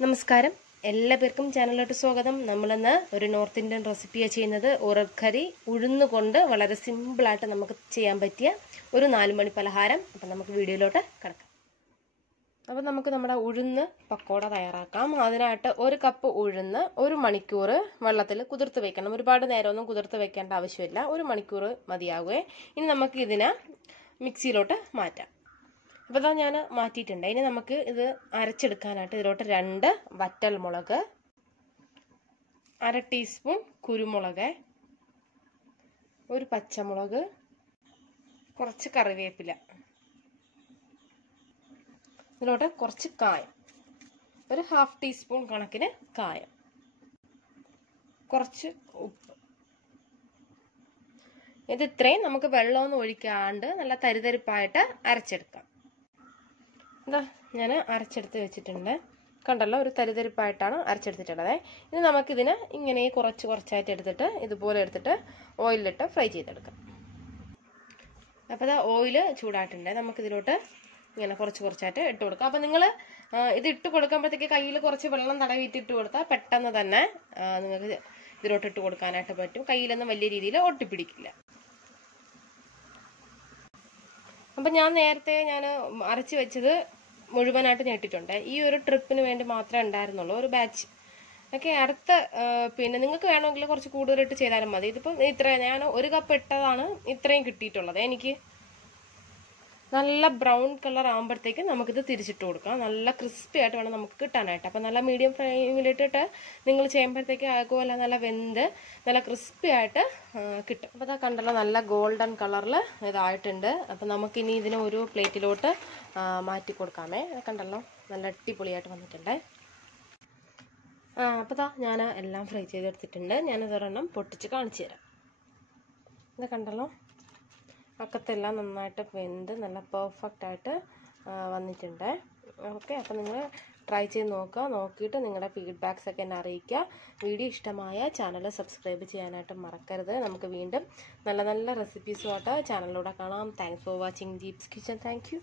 നമസ്കാരം, എല്ലാവർക്കും ചാനലിലോട്ട് സ്വാഗതം. നമ്മളിന്ന് ഒരു നോർത്ത് ഇന്ത്യൻ റെസിപ്പിയാണ് ചെയ്യുന്നത്. ഉറദ് കറി ഉഴുന്നുകൊണ്ട് വളരെ സിമ്പിളായിട്ട് നമുക്ക് ചെയ്യാൻ പറ്റിയ ഒരു 4 മണി പലഹാരം. അപ്പം നമുക്ക് വീഡിയോയിലോട്ട് കിടക്കാം. അപ്പം നമുക്ക് നമ്മുടെ ഉഴുന്ന് പക്കോട തയ്യാറാക്കാം. അതിനായിട്ട് 1 കപ്പ് ഉഴുന്ന് 1 മണിക്കൂർ വെള്ളത്തിൽ കുതിർത്ത് വെക്കണം. ഒരുപാട് നേരമൊന്നും കുതിർത്ത് വെക്കേണ്ട ആവശ്യമില്ല, 1 മണിക്കൂർ മതിയാകുമേ. ഇനി നമുക്ക് ഇതിനെ മിക്സിയിലോട്ട് മാറ്റാം. അപ്പോൾ ഇതാ ഞാൻ മാറ്റിയിട്ടുണ്ട്. ഇനി നമുക്ക് ഇത് അരച്ചെടുക്കാനായിട്ട് ഇതിലോട്ട് 2 വറ്റൽ മുളക്, 1/2 ടീസ്പൂൺ കുരുമുളക്, 1 പച്ചമുളക്, കുറച്ച് കറിവേപ്പില, ഇതിലോട്ട് കുറച്ച് കായം, ഒരു 1/2 ടീസ്പൂൺ കണക്കിന് കായം, കുറച്ച് ഉപ്പ്. ഇത് ഇത്രയും നമുക്ക് വെള്ളമൊന്നും ഒഴിക്കാണ്ട് നല്ല തരിതരിപ്പായിട്ട് അരച്ചെടുക്കാം. ഇതാ ഞാൻ അരച്ചെടുത്ത് വെച്ചിട്ടുണ്ട്. കണ്ടല്ലോ, ഒരു തരിതരിപ്പായിട്ടാണ് അരച്ചെടുത്തിട്ടുള്ളത്. ഇനി നമുക്കിതിന് ഇങ്ങനെ കുറച്ചായിട്ട് എടുത്തിട്ട് ഇതുപോലെ എടുത്തിട്ട് ഓയിലിലിട്ട് ഫ്രൈ ചെയ്തെടുക്കാം. അപ്പോൾ ഇതാ ഓയിൽ ചൂടായിട്ടുണ്ട്. നമുക്കിതിലോട്ട് ഇങ്ങനെ കുറച്ചായിട്ട് ഇട്ട് കൊടുക്കാം. അപ്പം നിങ്ങൾ ഇത് ഇട്ട് കൊടുക്കുമ്പോഴത്തേക്ക് കയ്യിൽ കുറച്ച് വെള്ളം തടവിയിട്ട് ഇട്ട് കൊടുത്താൽ പെട്ടെന്ന് തന്നെ നിങ്ങൾക്ക് ഇതിലോട്ട് ഇട്ട് കൊടുക്കാനായിട്ട് പറ്റും. കയ്യിലൊന്നും വലിയ രീതിയിൽ ഒട്ടിപ്പിടിക്കില്ല. അപ്പം ഞാൻ നേരത്തെ അരച്ച് വെച്ചത് മുഴുവനായിട്ട് ഞെട്ടിട്ടുണ്ട്. ഈ ഒരു ട്രിപ്പിന് വേണ്ടി മാത്രമേ ഉണ്ടായിരുന്നുള്ളൂ, ഒരു ബാച്ച് ഒക്കെ. അടുത്ത പിന്നെ നിങ്ങൾക്ക് വേണമെങ്കിൽ കുറച്ച് കൂടുതലിട്ട് ചെയ്താലും മതി. ഇതിപ്പം ഇത്ര ഞാൻ 1 കപ്പ് ഇട്ടതാണ് ഇത്രയും കിട്ടിയിട്ടുള്ളത്. എനിക്ക് നല്ല ബ്രൗൺ കളർ ആകുമ്പോഴത്തേക്കും നമുക്കിത് തിരിച്ചിട്ട് കൊടുക്കാം. നല്ല ക്രിസ്പി ആയിട്ട് വേണം നമുക്ക് കിട്ടാനായിട്ട്. അപ്പം നല്ല മീഡിയം ഫ്ലെയിമിലിട്ടിട്ട് നിങ്ങൾ ചെയ്യുമ്പോഴത്തേക്ക് അതുപോലെ നല്ല വെന്ത് നല്ല ക്രിസ്പി ആയിട്ട് കിട്ടും. അപ്പോൾ അതാ കണ്ടല്ലോ, നല്ല ഗോൾഡൻ കളറിൽ ഇതായിട്ടുണ്ട്. അപ്പം നമുക്കിനി ഇതിനെ ഒരു പ്ലേറ്റിലോട്ട് മാറ്റി കൊടുക്കാമേ. കണ്ടല്ലോ, നല്ല അടിപൊളിയായിട്ട് വന്നിട്ടുണ്ട്. അപ്പോൾ ഇതാ ഞാൻ എല്ലാം ഫ്രൈ ചെയ്തെടുത്തിട്ടുണ്ട്. ഞാനിതൊരെണ്ണം പൊട്ടിച്ച് കാണിച്ചു തരാം. ഇത് കണ്ടല്ലോ, അക്കത്തെല്ലാം നന്നായിട്ട് വെന്ത് നല്ല പെർഫെക്റ്റ് ആയിട്ട് വന്നിട്ടുണ്ട്. ഓക്കെ, അപ്പോൾ നിങ്ങൾ ട്രൈ ചെയ്ത് നോക്കുക. നോക്കിയിട്ട് നിങ്ങളുടെ ഫീഡ്ബാക്സ് ഒക്കെ എന്നെ അറിയിക്കുക. വീഡിയോ ഇഷ്ടമായ ചാനൽ സബ്സ്ക്രൈബ് ചെയ്യാനായിട്ട് മറക്കരുത്. നമുക്ക് വീണ്ടും നല്ല റെസിപ്പീസുമായിട്ട് ചാനലിലൂടെ കാണാം. Thanks for watching Deep's kitchen. Thank you.